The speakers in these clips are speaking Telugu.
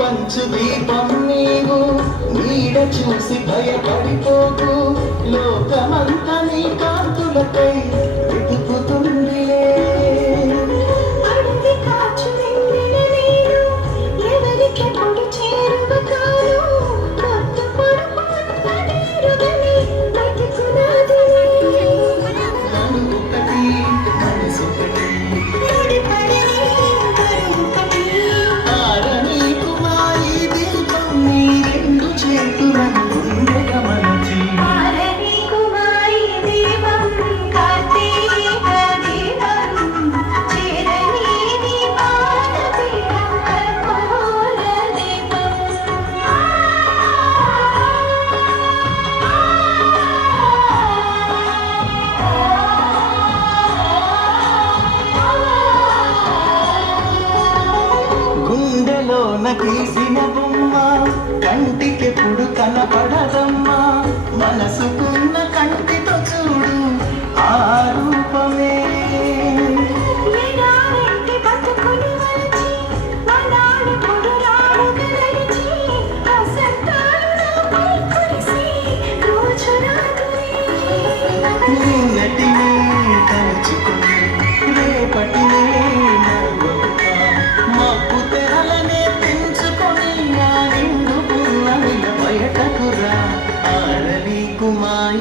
పంచు దీపం నీవు నీడ చూసి భయపడిపోకు. లోకమంత నీ కాంతులపై వెతుకుతుందిలే. గుండెలోన నీసిన బొమ్మ కంటికెప్పుడు కనపడదమ్మ.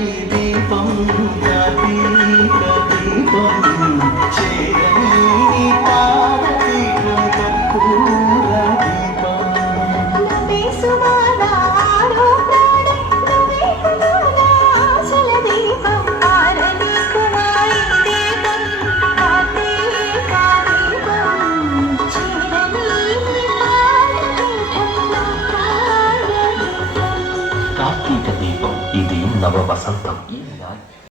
Đi 风 നവവസന്തം